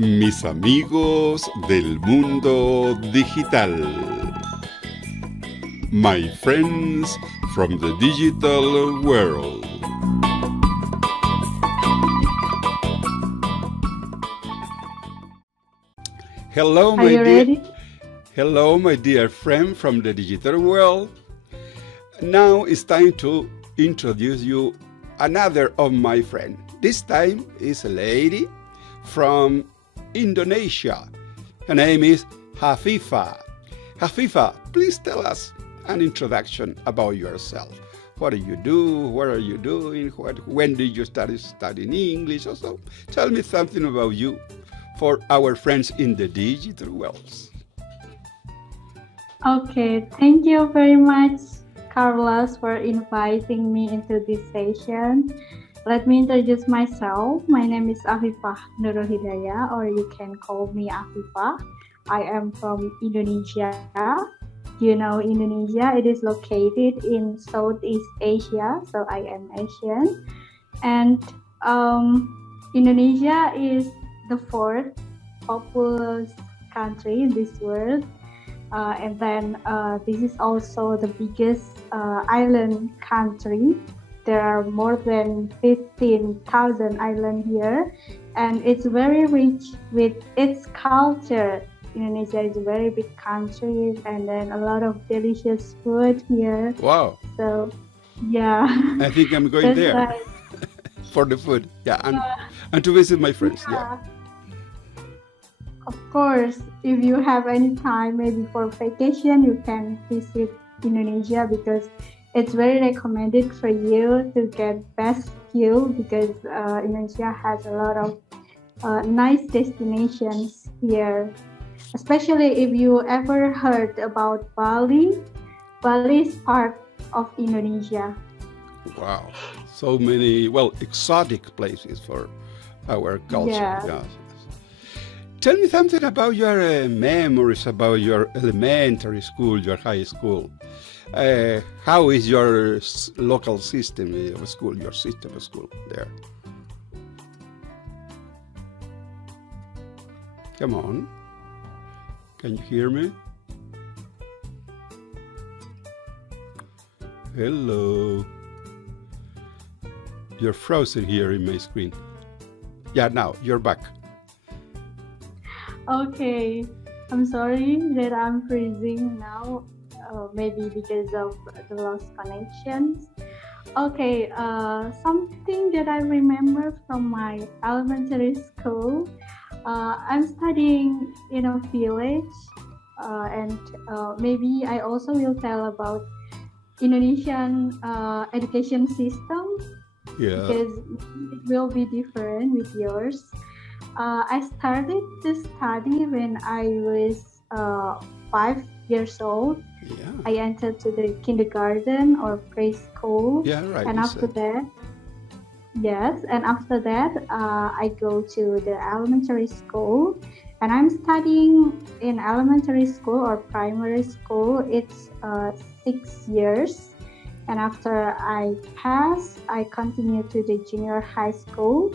mis amigos del mundo digital. My friends from the digital world. Hello, Are you ready? Hello, my dear friend from the digital world. Now it's time to introduce you another of my friends. This time is a lady from Indonesia. Her name is Afifah. Afifah, please tell us an introduction about yourself. What do you do? What are you doing? When did you start studying English? Also, tell me something about you for our friends in the digital world. Okay, thank you very much, Carlos, for inviting me into this session. Let me introduce myself. My name is Afifah Nurul, or you can call me Afifah. I am from Indonesia. You know Indonesia, it is located in Southeast Asia, so I am Asian. And Indonesia is the fourth populous country in this world. And then this is also the biggest island country. There are more than 15,000 islands here, and it's very rich with its culture. Indonesia is a very big country, and then a lot of delicious food here. Wow. So, yeah. I think I'm going there for the food. Yeah, and to visit my friends. Yeah. Of course, if you have any time, maybe for vacation, you can visit Indonesia because it's very recommended for you to get best view because Indonesia has a lot of nice destinations here. Especially if you ever heard about Bali. Bali is part of Indonesia. Wow, so many, exotic places for our culture. Yeah. Yes. Tell me something about your memories about your elementary school, your high school. How is your local system of school, your system of school there? Come on. Can you hear me? Hello. You're frozen here in my screen. Yeah, now you're back. Okay, I'm sorry that I'm freezing now, maybe because of the lost connections. Okay, something that I remember from my elementary school, I'm studying in a village, and maybe I also will tell about Indonesian education system, because it will be different with yours. I started to study when I was 5 years old. Yeah. I entered to the kindergarten or preschool. Yeah, right. And after that, I go to the elementary school. And I'm studying in elementary school or primary school. It's 6 years. And after I pass, I continue to the junior high school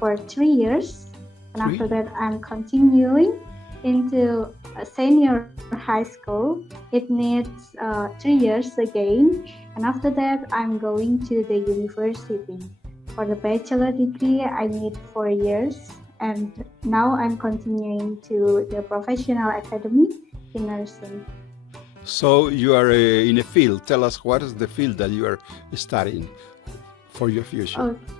for 3 years. And after that, I'm continuing into a senior high school. It needs 3 years again. And after that, I'm going to the university. For the bachelor degree, I need 4 years. And now I'm continuing to the professional academy in nursing. So you are in a field. Tell us what is the field that you are studying for your future. Okay.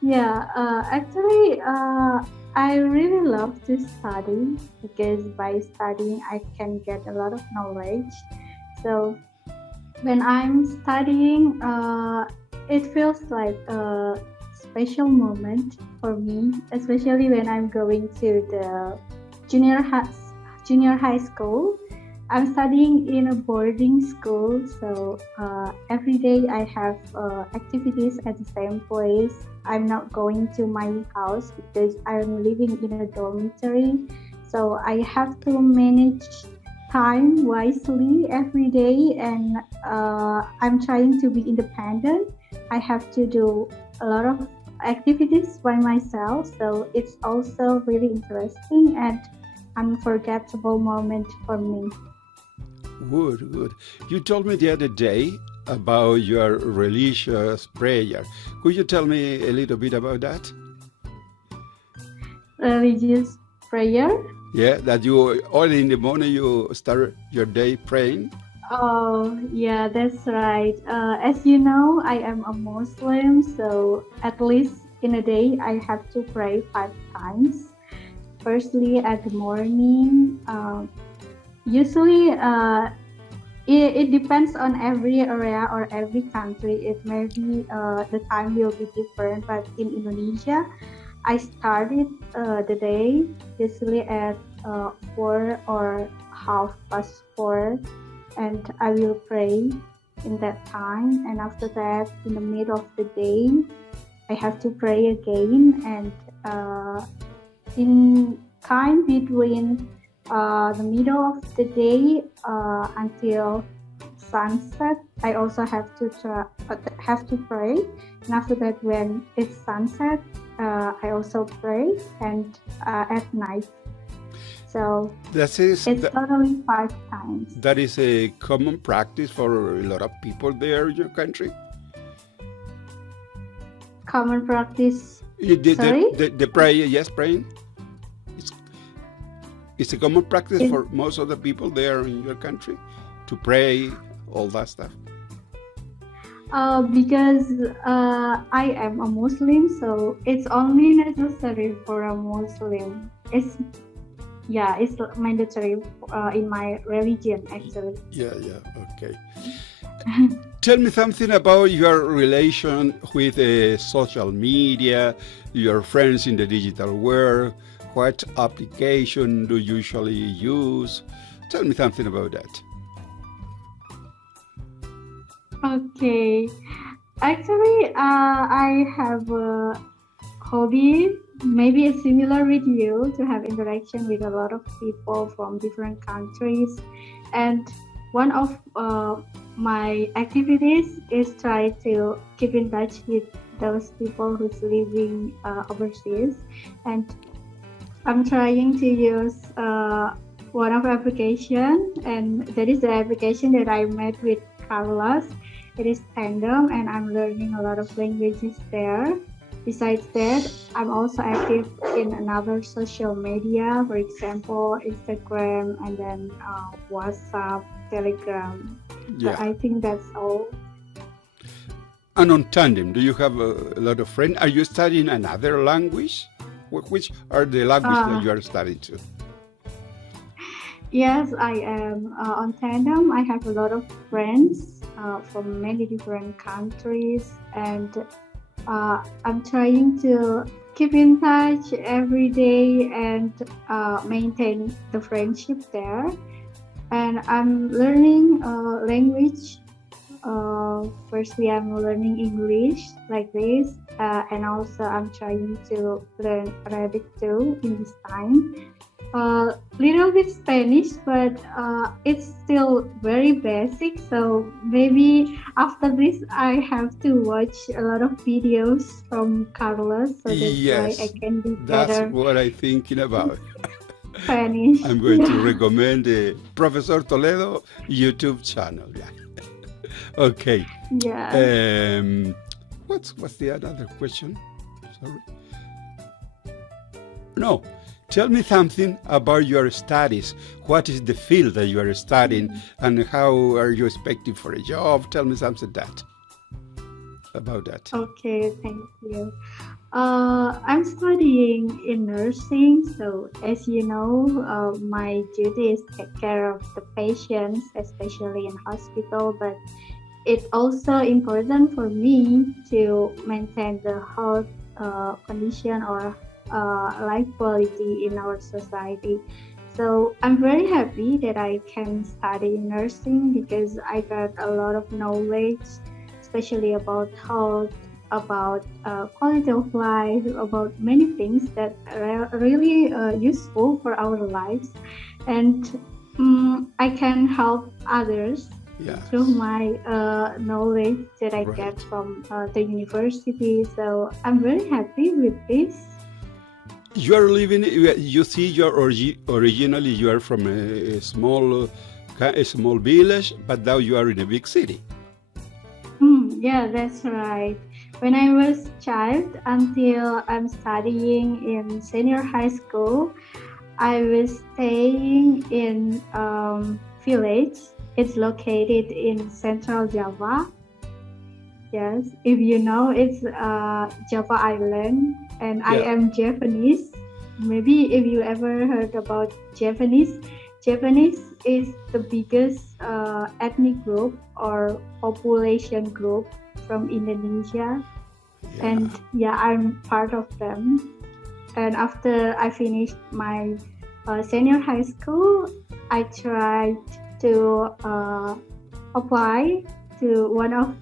Yeah, actually, I really love to study because by studying, I can get a lot of knowledge. So when I'm studying, it feels like a special moment for me, especially when I'm going to the junior high school. I'm studying in a boarding school, so every day I have activities at the same place. I'm not going to my house because I'm living in a dormitory, so I have to manage time wisely every day, and I'm trying to be independent. I have to do a lot of activities by myself. So it's also really interesting and unforgettable moment for me. Good, good. You told me the other day about your religious prayer. Could you tell me a little bit about that? Religious prayer. Yeah, that you early in the morning you start your day praying. Oh, yeah, that's right. As you know, I am a Muslim, so at least in a day I have to pray 5 times. Firstly, at the morning. Usually, it depends on every area or every country. It may be the time will be different, but in Indonesia, I started the day usually at 4 or 4:30, and I will pray in that time. And after that, in the middle of the day, I have to pray again. And in time between the middle of the day until sunset, I also have to pray. And after that, when it's sunset, I also pray, and at night. So it's totally 5 times. That is a common practice for a lot of people there in your country. Common practice. The prayer, yes, praying. It's a common practice for most of the people there in your country to pray, all that stuff. Because I am a Muslim, so it's only necessary for a Muslim. It's mandatory in my religion, actually. Yeah, okay. Tell me something about your relation with social media, your friends in the digital world. What application do you usually use? Tell me something about that. Okay. Actually, I have a hobby, maybe similar with you, to have interaction with a lot of people from different countries. And one of my activities is try to keep in touch with those people who's living overseas. And I'm trying to use one of application, and that is the application that I met with Carlos. It is Tandem, and I'm learning a lot of languages there. Besides that, I'm also active in another social media, for example, Instagram, and then WhatsApp, Telegram. Yeah. But I think that's all. And on Tandem, do you have a lot of friends? Are you studying another language? Which are the languages that you are studying to? Yes, I am. On Tandem, I have a lot of friends from many different countries, and I'm trying to keep in touch every day and maintain the friendship there. And I'm learning language. Firstly, I'm learning English like this, and also I'm trying to learn Arabic too in this time. Little bit Spanish, but it's still very basic. So maybe after this, I have to watch a lot of videos from Carlos, so that's why I can be better. That's what I'm thinking about. Spanish. I'm going to recommend the Profesortoledo YouTube channel. Yeah. Okay. Yeah. What's the other question? Sorry. No. Tell me something about your studies. What is the field that you are studying, and how are you expecting for a job? Tell me something about that. Okay, thank you. I'm studying in nursing, so as you know, my duty is take care of the patients, especially in hospital, but it's also important for me to maintain the health condition or life quality in our society. So I'm very happy that I can study nursing because I got a lot of knowledge, especially about health, about quality of life, about many things that are really useful for our lives. And I can help others Yes. through my knowledge that I Right. get from the university. So I'm very happy with this. You are living. You see, you're originally you are from a small village, but now you are in a big city. Yeah, that's right. When I was child until I'm studying in senior high school, I was staying in village. It's located in Central Java. Yes, if you know, it's Java Island, and I Yeah. am Japanese. Maybe if you ever heard about Japanese, Japanese is the biggest ethnic group or population group from Indonesia, Yeah. and yeah, I'm part of them. And after I finished my senior high school, I tried to apply to one of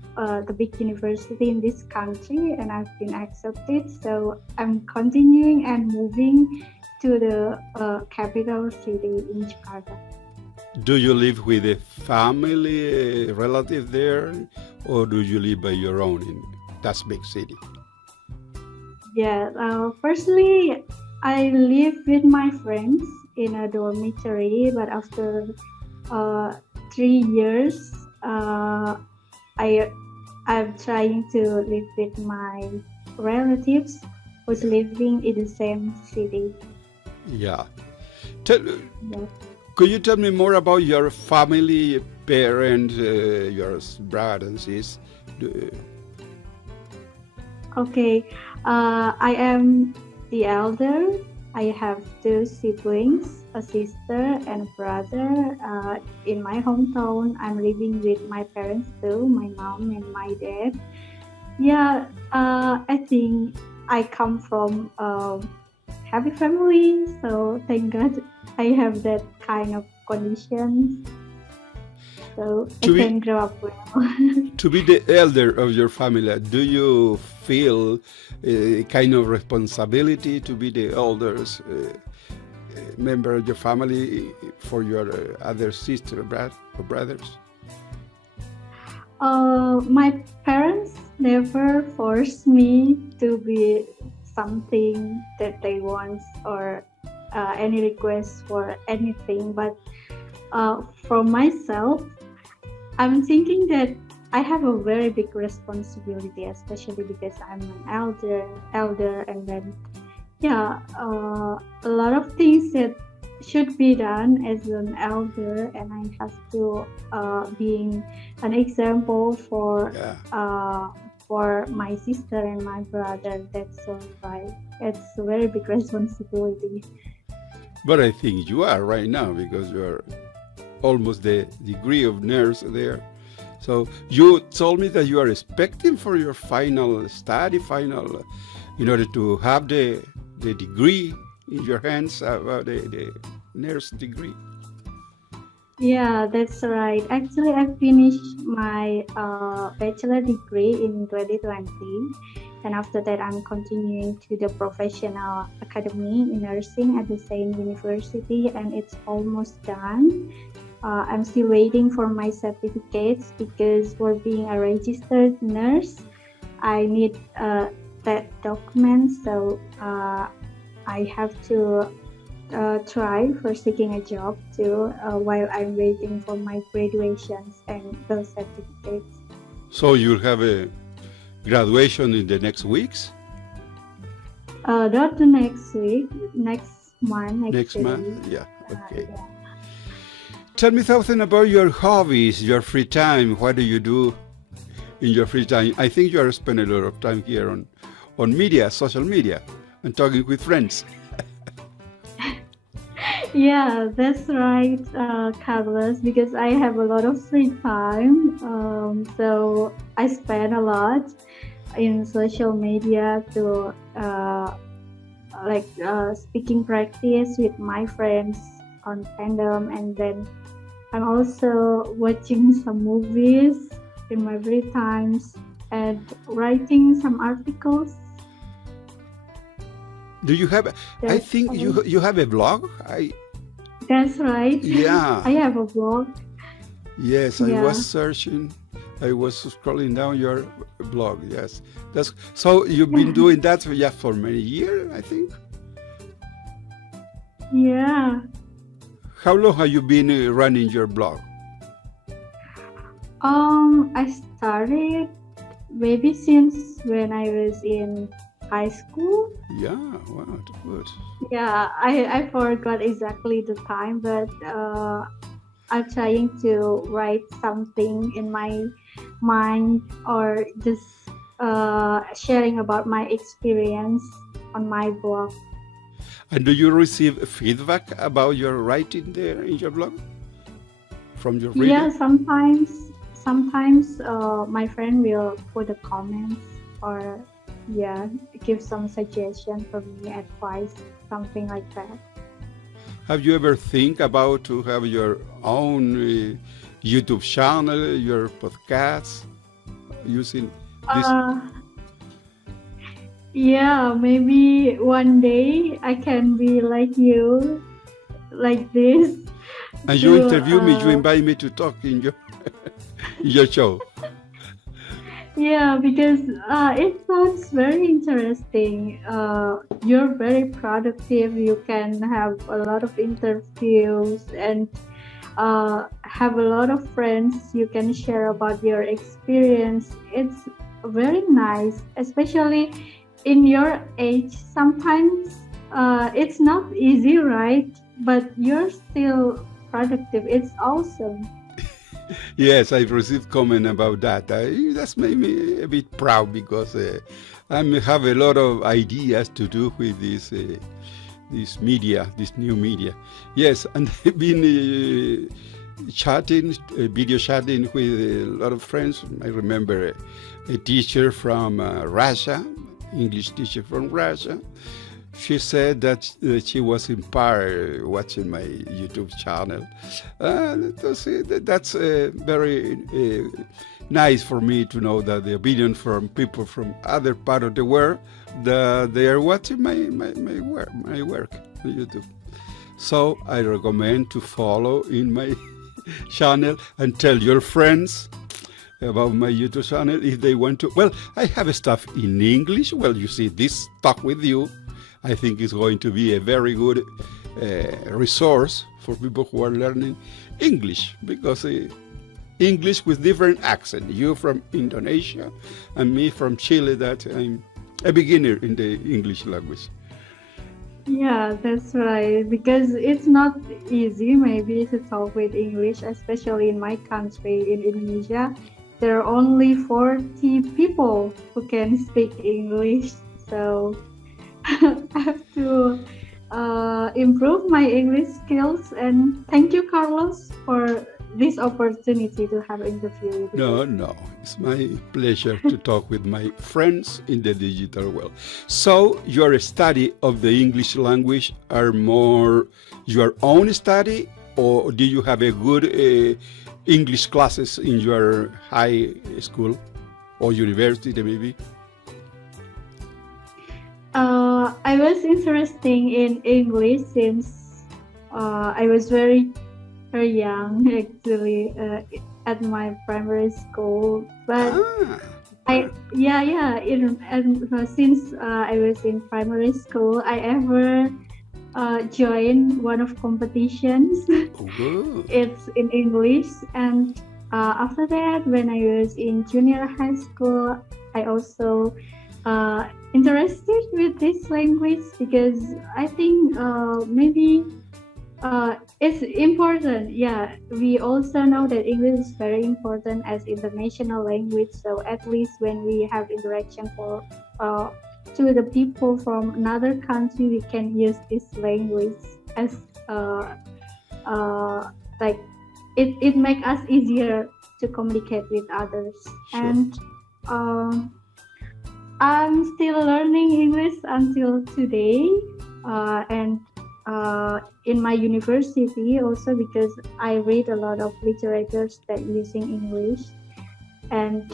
the big university in this country, and I've been accepted. So I'm continuing and moving to the capital city in Jakarta. Do you live with a family, a relative there, or do you live by your own in that big city? Yeah, firstly, I live with my friends in a dormitory, but after 3 years, I I'm trying to live with my relatives who's living in the same city. Yeah. Tell, Yeah. could you tell me more about your family, parents, your brothers and sisters? Okay, I am the elder. I have two siblings, a sister and a brother. In my hometown, I'm living with my parents too, my mom and my dad. Yeah, I think I come from a happy family, so thank God I have that kind of conditions, so I To be can grow up well. to be the elder of your family, do you feel a kind of responsibility to be the eldest member of your family for your other sister or brothers? My parents never forced me to be something that they want or any request for anything. But for myself, I'm thinking that I have a very big responsibility, especially because I'm an elder, and then yeah, a lot of things that should be done as an elder, and I have to being an example Yeah. for my sister and my brother. That's why it's a very big responsibility. But I think you are right now because you are almost the degree of nurse there. So you told me that you are expecting for your final study, in order to have the degree in your hands, the nurse degree. Yeah, that's right. Actually, I finished my bachelor degree in 2020, and after that, I'm continuing to the professional academy in nursing at the same university, and it's almost done. I'm still waiting for my certificates because for being a registered nurse, I need that document. So I have to try for seeking a job too while I'm waiting for my graduations and those certificates. So you'll have a graduation in the next weeks, Not the next week, next month next actually. month. Yeah. Okay. Yeah. Tell me something about your hobbies, your free time. What do you do in your free time? I think you are spending a lot of time here on media, social media, and talking with friends. Yeah, that's right, Carlos, because I have a lot of free time. So I spend a lot in social media to speaking practice with my friends on fandom, and then I'm also watching some movies in my free times and writing some articles. Do you have? I think you have a blog. That's right. Yeah. I have a blog. Yes, I was Yeah. searching. I was scrolling down your blog. Yes, that's so. You've been doing that for, yeah, for many years, I think. Yeah. How long have you been running your blog? I started maybe since when I was in high school. Yeah, wow, good. Yeah, I forgot exactly the time, but I'm trying to write something in my mind or just sharing about my experience on my blog. And do you receive feedback about your writing there in your blog from your reader? Yeah, sometimes my friend will put a comments or yeah, give some suggestion for me, advice, something like that. Have you ever think about to have your own YouTube channel, your podcast using this? Uh, yeah, maybe one day I can be like you, like this, And you to interview me, you invite me to talk in your in your show. yeah, because it sounds very interesting. You're very productive. You can have a lot of interviews and have a lot of friends. You can share about your experience. It's very nice, especially in your age. Sometimes it's not easy, right? But you're still productive. It's awesome. Yes, I've received comment about that. That's made me a bit proud because I have a lot of ideas to do with this media, this new media. Yes, and I've been chatting, video chatting with a lot of friends. I remember a teacher from Russia, English teacher from Russia. She said that she was inspired watching my YouTube channel. That's very nice for me to know that the opinion from people from other part of the world that they are watching my work on YouTube. So I recommend to follow in my channel and tell your friends about my YouTube channel if they want to. Well, I have stuff in English. Well, you see, this talk with you, I think is going to be a very good resource for people who are learning English because English with different accent. You from Indonesia and me from Chile, that I'm a beginner in the English language. Yeah, that's right. Because it's not easy, maybe, to talk with English, especially in my country, in Indonesia. There are only 40 people who can speak English. So I have to improve my English skills. And thank you, Carlos, for this opportunity to have interview with you. No, it's my pleasure to talk with my friends in the digital world. So your study of the English language are more your own study, or do you have a good English classes in your high school or university maybe? I was interested in English since I was very young, actually, at my primary school. But Ah, since I was in primary school, I ever joined one of competitions. oh, good. It's in English, and after that, when I was in junior high school, I also interested with this language because I think maybe it's important. Yeah, we also know that English is very important as international language. So at least when we have interaction for to the people from another country, we can use this language as like it make us easier to communicate with others. Sure. And I'm still learning English until today, and in my university also because I read a lot of literatures that using English, and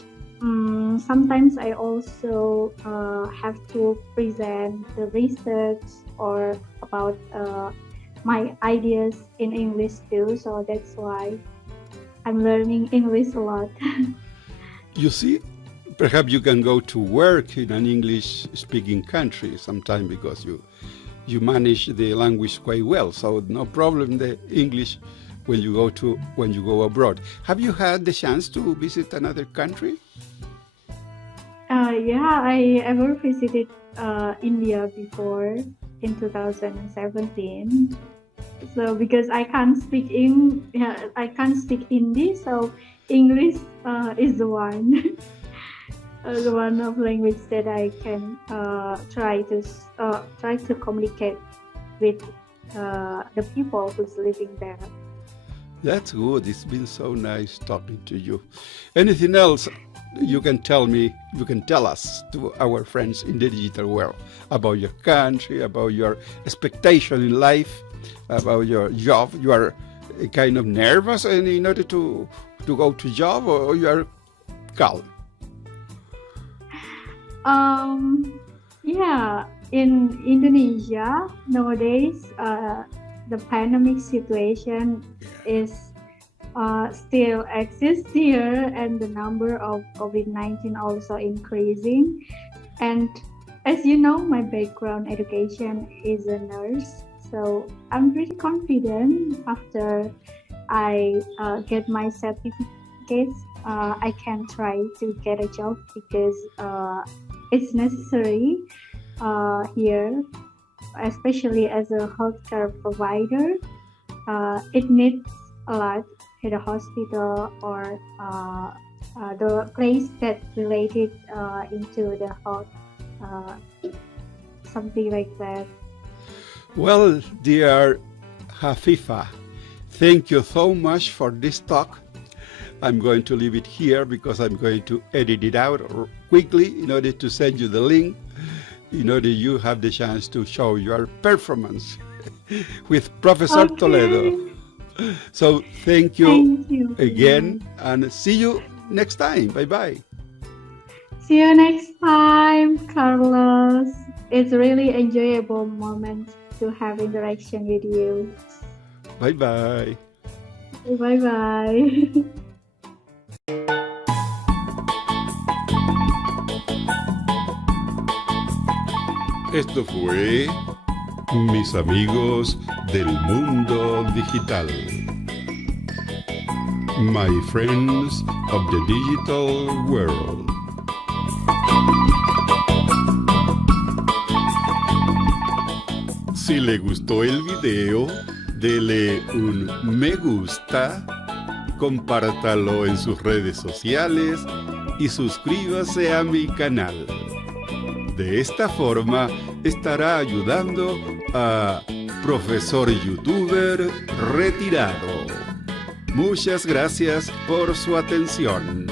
sometimes I also have to present the research or about my ideas in English too. So that's why. I'm learning English a lot. You see, perhaps you can go to work in an English-speaking country sometime because you manage the language quite well. So no problem the English when you go abroad. Have you had the chance to visit another country? Yeah, I ever visited India before in 2017. So because I can't speak Hindi, so English is the one, the one of language that I can try to communicate with the people who's living there. That's good. It's been so nice talking to you. Anything else you can tell me, you can tell us, to our friends in the digital world, about your country, about your expectation in life, about your job? You are kind of nervous in order to go to job, or you are calm? Yeah, in Indonesia nowadays, the pandemic situation is still exists here, and the number of COVID-19 also increasing. And as you know, my background education is a nurse, so I'm pretty confident after I get my certificates, I can try to get a job because it's necessary here, especially as a healthcare provider. It needs a lot at a hospital or the place that related into the health, something like that. Well, dear Afifah, thank you so much for this talk. I'm going to leave it here because I'm going to edit it out quickly in order to send you the link, in order you have the chance to show your performance with Professor Toledo. So thank you again, and see you next time. Bye-bye. See you next time, Carlos. It's really enjoyable moment to have interaction with you. Bye-bye. Bye-bye. Esto fue Mis amigos del mundo digital. My friends of the digital world. Si le gustó el video, dele un me gusta, compártalo en sus redes sociales y suscríbase a mi canal. De esta forma estará ayudando a Profesor Youtuber Retirado. Muchas gracias por su atención.